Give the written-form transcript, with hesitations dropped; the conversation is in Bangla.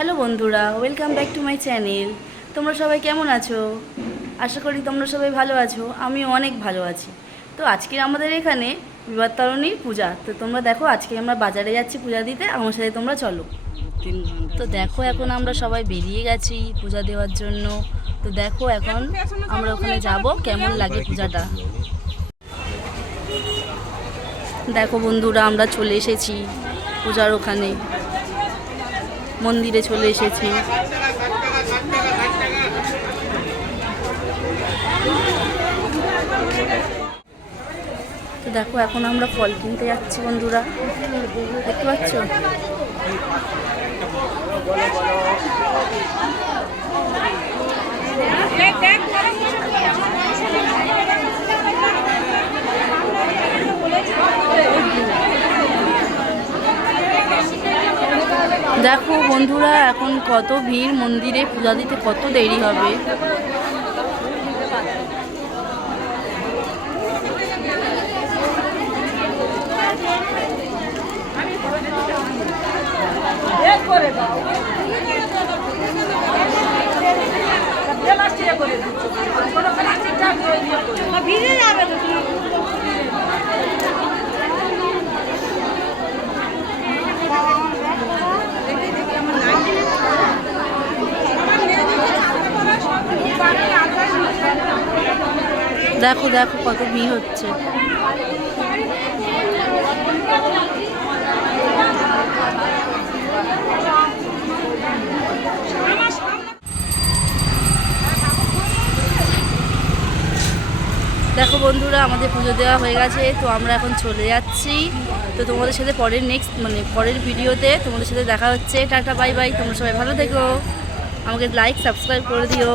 হ্যালো বন্ধুরা, welcome back to my channel. তোমরা সবাই কেমন আছো? আশা করি তোমরা সবাই ভালো আছো। আমিও অনেক ভালো আছি। তো আজকে আমাদের এখানে বিবাহতারিণীর পূজা। তো তোমরা দেখো, আজকে আমরা বাজারে যাচ্ছি পূজা দিতে, আমার সাথে তোমরা চলো। তো দেখো, এখন আমরা সবাই বেরিয়ে গেছি পূজা দেওয়ার জন্য। তো দেখো, এখন আমরা ওখানে যাব, কেমন লাগে পূজাটা। দেখো বন্ধুরা, আমরা চলে এসেছি পূজার ওখানে, মন্দিরে চলে এসেছি। তো দেখো, এখন আমরা ফল কিনতে যাচ্ছি বন্ধুরা, দেখতে পাচ্ছ? দেখো বন্ধুরা, এখন কত ভিড় মন্দিরে, পূজা দিতে কত দেরি হবে। দেখো দেখো কত ভিড় হচ্ছে। দেখো বন্ধুরা, আমাদের পুজো দেওয়া হয়ে গেছে, তো আমরা এখন চলে যাচ্ছি। তো তোমাদের সাথে পরের ভিডিওতে তোমাদের সাথে দেখা হচ্ছে। Tata, bye bye. তোমরা সবাই ভালো থেকো, আমাকে লাইক সাবস্ক্রাইব করে দিও।